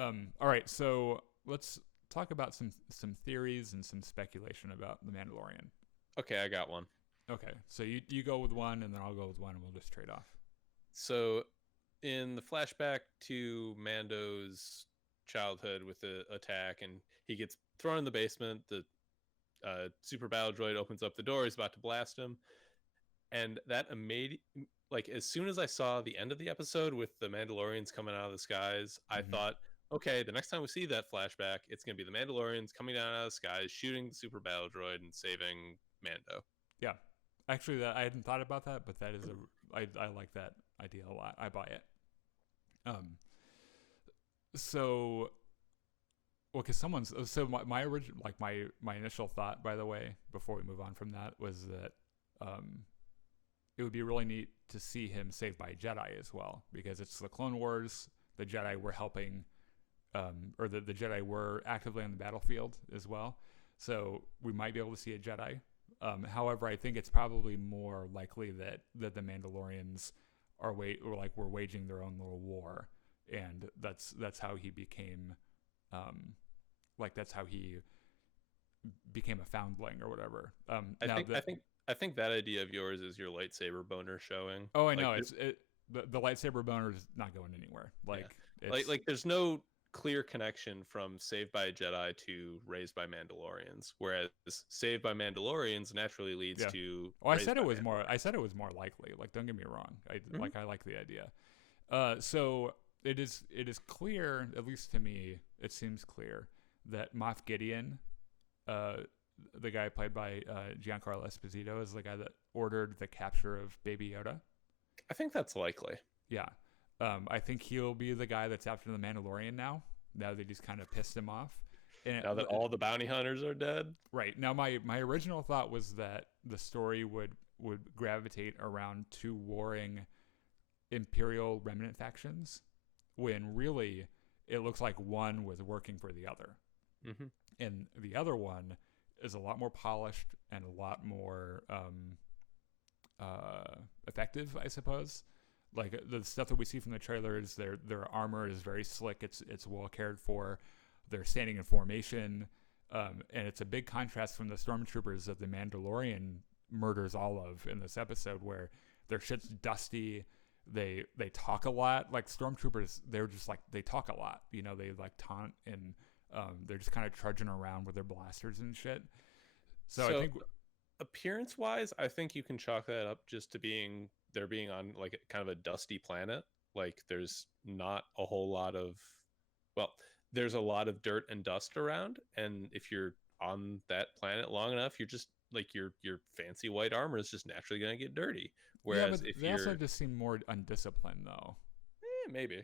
All right, so let's talk about some theories and some speculation about the Mandalorian. Okay, I got one. Okay, so you go with one, and then I'll go with one, and we'll just trade off. So, in the flashback to Mando's childhood with the attack, and he gets thrown in the basement, the super battle droid opens up the door, he's about to blast him, and that immediate, like as soon as I saw the end of the episode with the Mandalorians coming out of the skies, I Mm-hmm. thought, okay, the next time we see that flashback, it's going to be the Mandalorians coming down out of the skies, shooting the super battle droid and saving Mando. Yeah, actually, that I hadn't thought about that, but that is I like that idea a lot. I buy it. Um, so well, because someone's my original my initial thought, by the way, before we move on from that, was that um, it would be really neat to see him saved by Jedi as well, because it's the Clone Wars. The Jedi were helping, or the Jedi were actively on the battlefield as well. So we might be able to see a Jedi. However, I think it's probably more likely that the Mandalorians were waging their own little war, and that's how he became, that's how he became a foundling or whatever. I Now think the I think I think that idea of yours is your lightsaber boner showing. Oh, I Like know the lightsaber boner is not going anywhere. yeah. Like it's Like there's no clear connection from Saved by a Jedi to Raised by Mandalorians, whereas Saved by Mandalorians naturally leads yeah. to Oh, Raised by I Mandalorians. said it was more likely. Like, don't get me wrong. Mhm. I like the idea. So it is clear, at least to me, it seems clear that Moff Gideon, uh, the guy played by Giancarlo Esposito, is the guy that ordered the capture of Baby Yoda. I think that's likely. Yeah. I think he'll be the guy that's after the Mandalorian now. Now they just kind of pissed him off. And Now that all the bounty hunters are dead. right now, my original thought was that the story would gravitate around two warring Imperial remnant factions, when really it looks like one was working for the other, Mm-hmm. and the other one is a lot more polished and a lot more effective, I suppose. Like the stuff that we see from the trailers, their armor is very slick. It's well cared for. They're standing in formation, and it's a big contrast from the stormtroopers that the Mandalorian murders all of in this episode, where their shit's dusty. They talk a lot. Like stormtroopers, they're just like they talk a lot. You know, they like taunt and they're just kind of trudging around with their blasters and shit. So I So think appearance wise, I think you can chalk that up just to being on like kind of a dusty planet. Like there's not a whole lot of well, there's a lot of dirt and dust around, and if you're on that planet long enough, you're just like your fancy white armor is just naturally going to get dirty. yeah, but Whereas if they also you're just seem more undisciplined though. maybe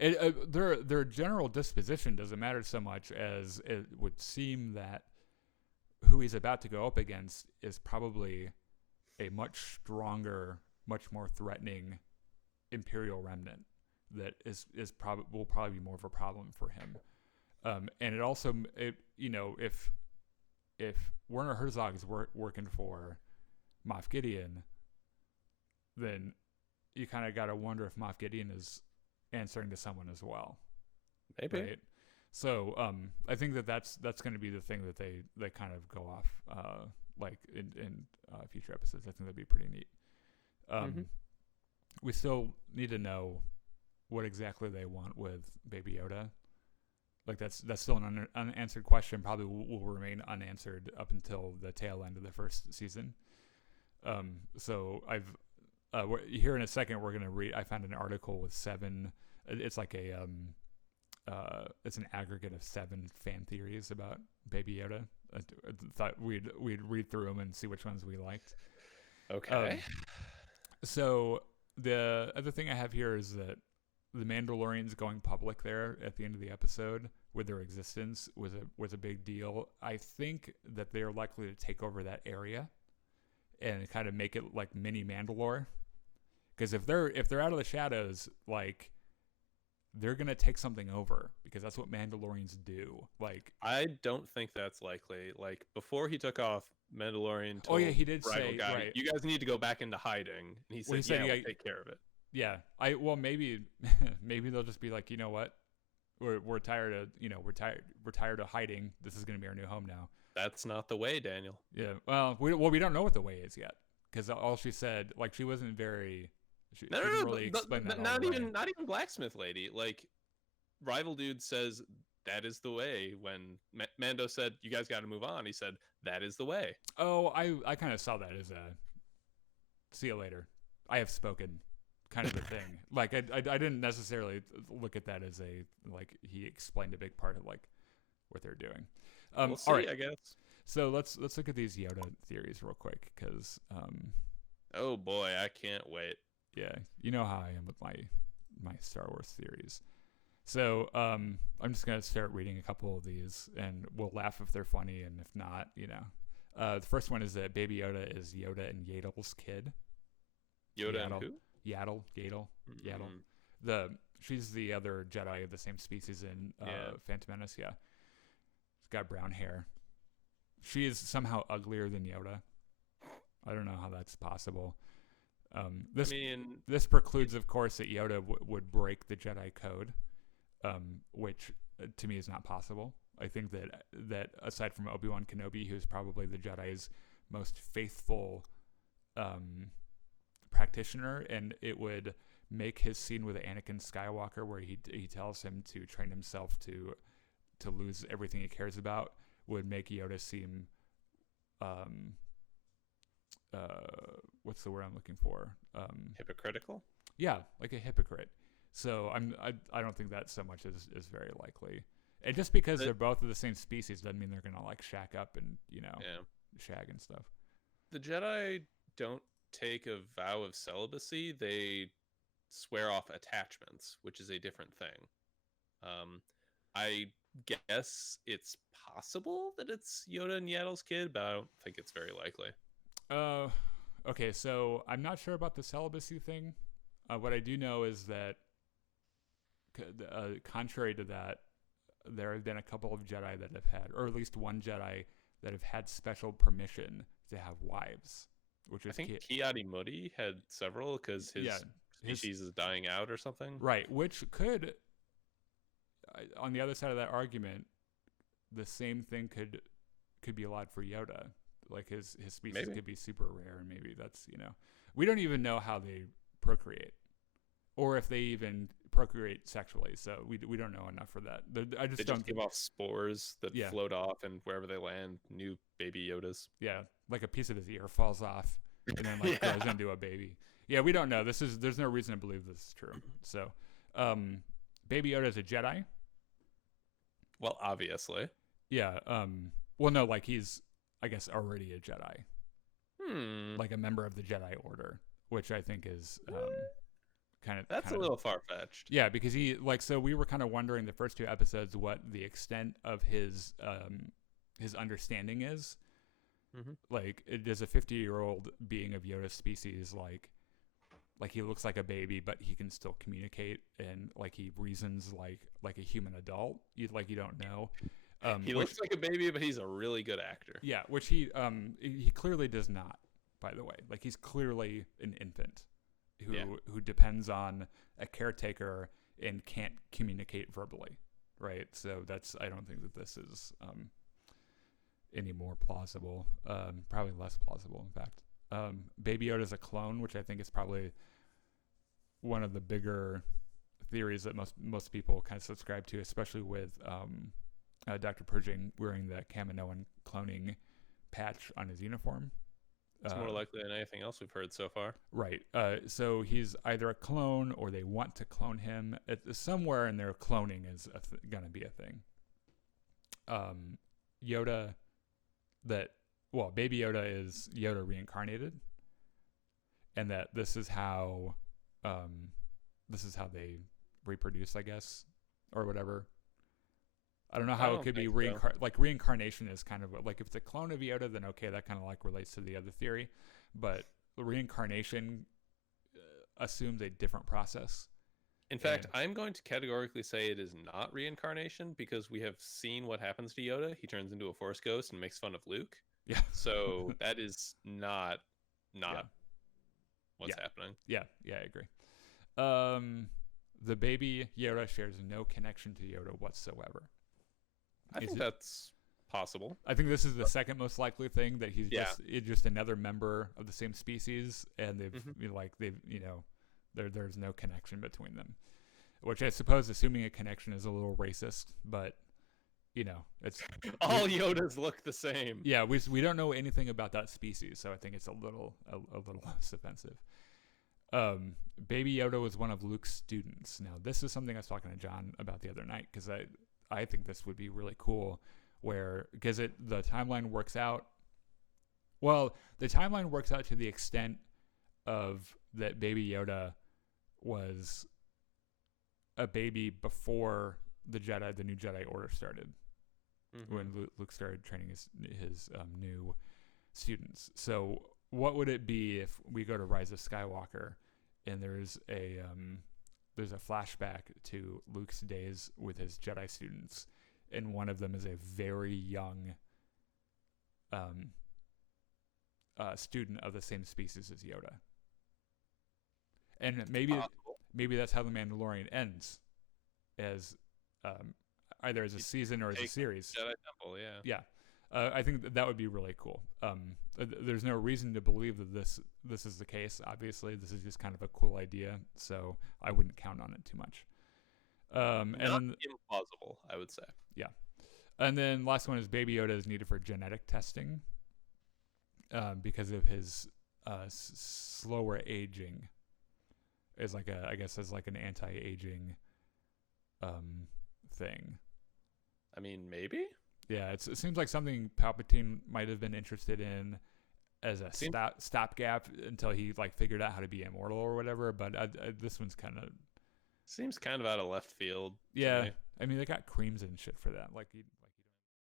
Their general disposition doesn't matter so much as it would seem that who he's about to go up against is probably a much stronger, much more threatening Imperial remnant that will probably be more of a problem for him. And it also, if Werner Herzog is working for Moff Gideon, then you kind of got to wonder if Moff Gideon is answering to someone as well, maybe. right? So I think that's going to be the thing that they kind of go off like in future episodes. I think that'd be pretty neat. Mm-hmm. We still need to know what exactly they want with Baby Yoda. Like that's still an unanswered question. Probably will remain unanswered up until the tail end of the first season. So I've here in a second we're gonna read. I found an article with 7. It's like it's an aggregate of 7 fan theories about Baby Yoda. I thought we'd read through them and see which ones we liked. Okay. So the other thing I have here is that the Mandalorians going public there at the end of the episode with their existence was a big deal. I think that they're likely to take over that area and kind of make it like mini Mandalore. Because if they're out of the shadows, like they're gonna take something over because that's what Mandalorians do. Like I don't think that's likely. Like before he took off, Mandalorian told he did rival say guy, right. "You guys need to go back into hiding." And he said, He said, "Yeah, yeah, we'll take care of it." yeah. Maybe they'll just be like, you know what, we're tired of we're tired of hiding. This is going to be our new home now. That's not the way, Daniel. Yeah. Well, we don't know what the way is yet, because all she said, like, she wasn't very. She didn't really explain that. Not even blacksmith lady. Like, rival dude says that is the way. When Mando said, "You guys got to move on," he said, "That is the way." Oh, I kind of saw that as a see you later. I have spoken kind of a thing. Like, I didn't necessarily look at that as a, like, he explained a big part of, like, what they're doing. We'll see, all right. I guess. So let's look at these Yoda theories real quick, because oh boy, I can't wait. yeah, you know how I am with my Star Wars theories. So I'm just gonna start reading a couple of these, and we'll laugh if they're funny, and if not, the first one is that Baby Yoda is Yoda and Yaddle's kid. Yoda and who? Yaddle. Mm-hmm. She's the other Jedi of the same species in Phantom Menace. Yeah, she's got brown hair. She is somehow uglier than Yoda. I don't know how that's possible. This precludes, of course, that Yoda would break the Jedi code, which to me is not possible. I think that aside from Obi-Wan Kenobi, who's probably the Jedi's most faithful practitioner, and it would make his scene with Anakin Skywalker, where he tells him to train himself to lose everything he cares about, would make Yoda seem what's the word I'm looking for? Hypocritical? Yeah, like a hypocrite. So I don't think that so much is very likely. And just because they're both of the same species doesn't mean they're gonna, like, shack up and shag and stuff. The Jedi don't take a vow of celibacy. They swear off attachments, which is a different thing. I guess it's possible that it's Yoda and Yaddle's kid, but I don't think it's very likely. Okay, so I'm not sure about the celibacy thing. What I do know is that, contrary to that, there have been a couple of Jedi that have had, or at least one Jedi that have had special permission to have wives. Which is, I think Ki-Adi-Mundi had several because his species is dying out or something. Right, which could, on the other side of that argument, the same thing could be allowed for Yoda. Like, his species could be super rare, and maybe that's, we don't even know how they procreate, or if they even procreate sexually. So we don't know enough for that. I just don't give off spores that float off, and wherever they land, new baby Yodas. Yeah, like a piece of his ear falls off, and then grows into a baby. Yeah, we don't know. There's no reason to believe this is true. So, Baby Yoda is a Jedi. Well, obviously. Yeah. Well, no, like, he's, I guess, already a Jedi. Like a member of the Jedi Order, which I think is That's a little far-fetched. Yeah, because so we were kind of wondering the first two episodes what the extent of his understanding is. Mm-hmm. Like, does a 50-year-old being of Yoda's species, like he looks like a baby, but he can still communicate, and, like, he reasons like a human adult. You don't know. He looks like a baby, but he's a really good actor. Yeah, which he clearly does not, by the way. Like, he's clearly an infant who depends on a caretaker and can't communicate verbally, right? So I don't think that this is any more plausible. Probably less plausible, in fact. Baby Yoda is a clone, which I think is probably one of the bigger theories that most people kind of subscribe to, especially with Dr. Pershing wearing the Kaminoan cloning patch on his uniform. It's more likely than anything else we've heard so far. Right. So he's either a clone, or they want to clone him. Somewhere in there, cloning is going to be a thing. Baby Yoda is Yoda reincarnated, and that this is how they reproduce, I guess, or whatever. I don't know how it could be reincarnation is kind of like, if it's a clone of Yoda, then okay, that kind of like relates to the other theory, but reincarnation assumes a different process. In fact, I'm going to categorically say it is not reincarnation, because we have seen what happens to Yoda. He turns into a Force ghost and makes fun of Luke. Yeah. So that is not what's happening. Yeah, I agree. the baby Yoda shares no connection to Yoda whatsoever. I think that's possible. I think this is the second most likely thing, that he's Yeah. just another member of the same species, and there's no connection between them. Which I suppose, assuming a connection, is a little racist, but it's All Yodas look the same. Yeah, we don't know anything about that species, so I think it's a little less offensive. Baby Yoda was one of Luke's students. Now, this is something I was talking to John about the other night, because I think this would be really cool, because the timeline works out. Well, the timeline works out to the extent of that Baby Yoda was a baby before the new Jedi Order started, when Luke started training his new students. So what would it be if we go to Rise of Skywalker and there's a flashback to Luke's days with his Jedi students, and one of them is a very young student of the same species as Yoda, and maybe that's how the Mandalorian ends, as either as a season or as a series. Jedi Temple, yeah. I think that would be really cool. There's no reason to believe that this is the case. Obviously, this is just kind of a cool idea, so I wouldn't count on it too much. Not implausible, I would say. Yeah. And then last one is Baby Yoda is needed for genetic testing, because of his slower aging. Is like as an anti-aging thing. I mean, maybe. Yeah, it seems like something Palpatine might have been interested in as a stopgap until he figured out how to be immortal or whatever. But this one's kind of seems kind of out of left field. Yeah, I mean, they got creams and shit for that. Like he